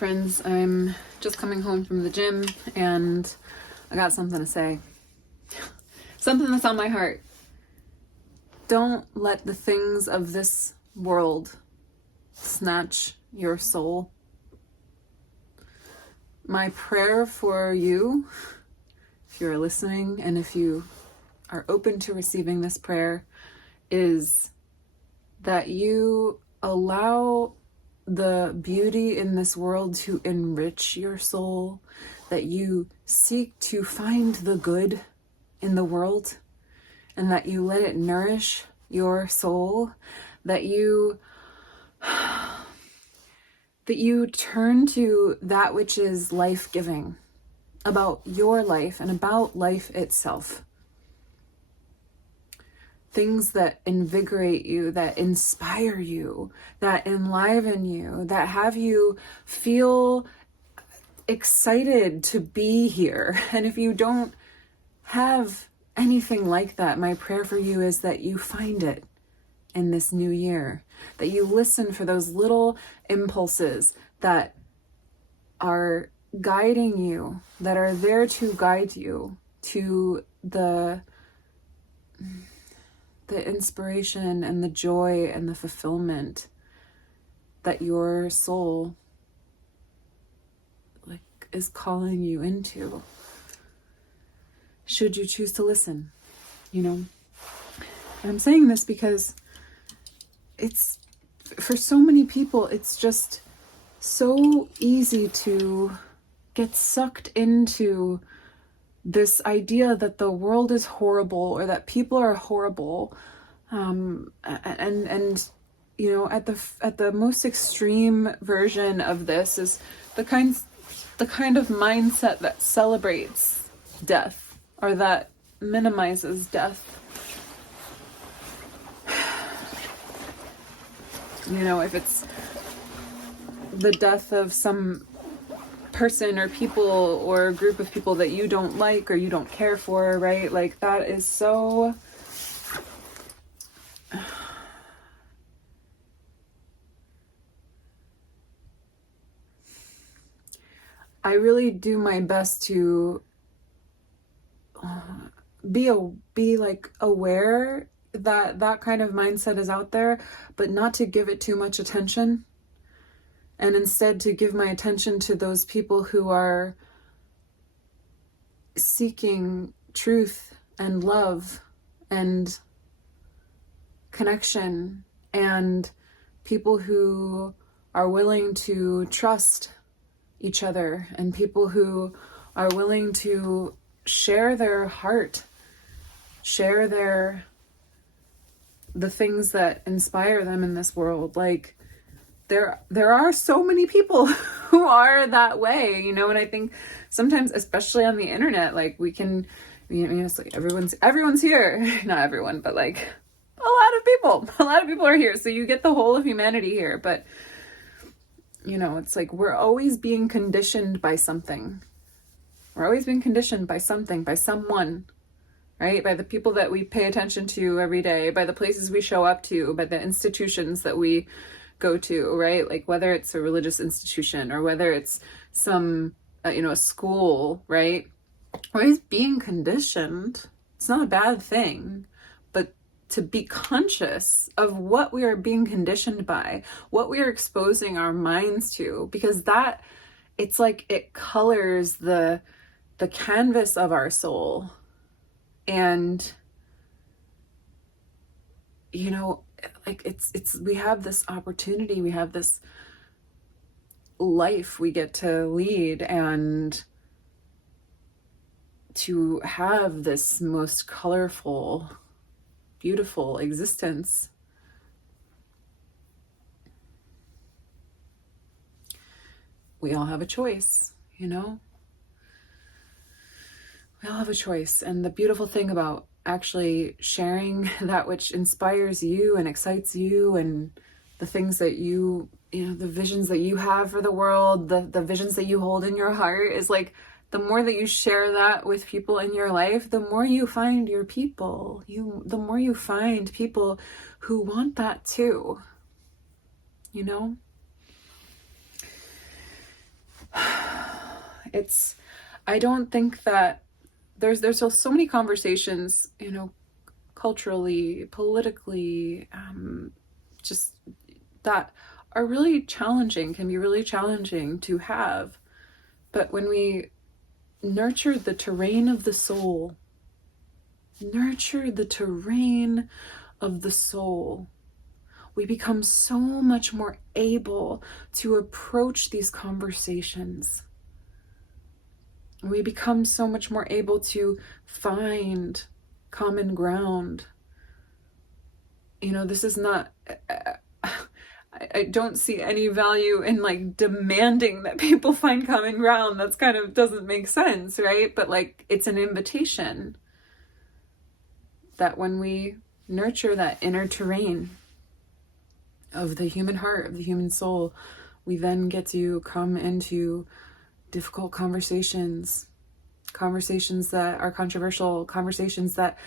Friends, I'm just coming home from the gym and I got something to say. Something that's on my heart. Don't let the things of this world snatch your soul. My prayer for you, if you're listening and if you are open to receiving this prayer, is that you allow the beauty in this world to enrich your soul, that you seek to find the good in the world, and that you let it nourish your soul, that you turn to that which is life-giving about your life and about life itself. Things that invigorate you, that inspire you, that enliven you, that have you feel excited to be here. And if you don't have anything like that, my prayer for you is that you find it in this new year, that you listen for those little impulses that are guiding you, that are there to guide you to the inspiration and the joy and the fulfillment that your soul is calling you into, should you choose to listen. And I'm saying this because it's, for so many people, it's just so easy to get sucked into this idea that the world is horrible or that people are horrible, and at the most extreme version of this is the kind of mindset that celebrates death or that minimizes death. If it's the death of some person or people or a group of people that you don't like or you don't care for, right? Like, that is so I really do my best to be aware that that kind of mindset is out there, but not to give it too much attention. And instead to give my attention to those people who are seeking truth and love and connection, and people who are willing to trust each other, and people who are willing to share their heart, share the things that inspire them in this world. Like, there are so many people who are that way, and I think sometimes, especially on the internet, like, we can, it's like everyone's here. Not everyone, but like a lot of people are here. So you get the whole of humanity here, but it's like we're always being conditioned by something. We're always being conditioned by something, by someone, right? By the people that we pay attention to every day, by the places we show up to, by the institutions that we go to, right? Like, whether it's a religious institution or whether it's some, a school, right? We're always being conditioned. It's not a bad thing, but to be conscious of what we are being conditioned by, what we are exposing our minds to, because that, it's like it colors the canvas of our soul. And like, it's we have this opportunity, we have this life we get to lead, and to have this most colorful, beautiful existence. We all have a choice, we all have a choice. And the beautiful thing about actually sharing that which inspires you and excites you, and the things that you the visions that you have for the world, the visions that you hold in your heart, is like, the more that you share that with people in your life, the more you find your people. The more you find people who want that too. I don't think that there's so many conversations, you know, culturally, politically, just that are really challenging, can be really challenging to have. But when we nurture the terrain of the soul, we become so much more able to approach these conversations. We become so much more able to find common ground. You know, this is not, I don't see any value in like demanding that people find common ground. That's kind of doesn't make sense, right? But like, it's an invitation that when we nurture that inner terrain of the human heart, of the human soul, we then get to come into difficult conversations that are controversial, conversations that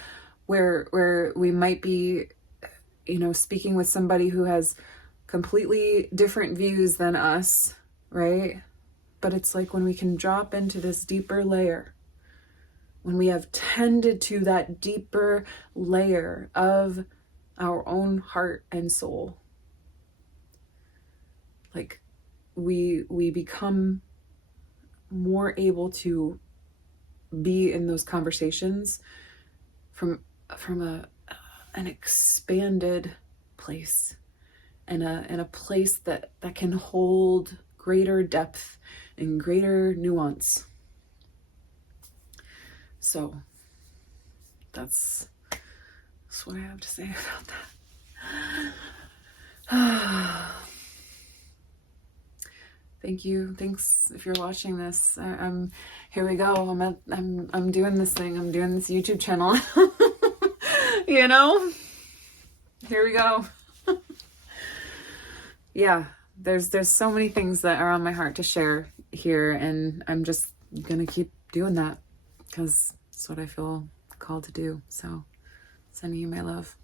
where we might be, you know, speaking with somebody who has completely different views than us, right? But it's like when we can drop into this deeper layer, when we have tended to that deeper layer of our own heart and soul, like we become more able to be in those conversations from an expanded place, and a place that can hold greater depth and greater nuance. So that's what I have to say about that. Thank you. Thanks if you're watching this. I'm here we go. I'm doing this thing. I'm doing this YouTube channel. You know? Here we go. Yeah, there's so many things that are on my heart to share here, and I'm just gonna keep doing that because it's what I feel called to do. So, sending you my love.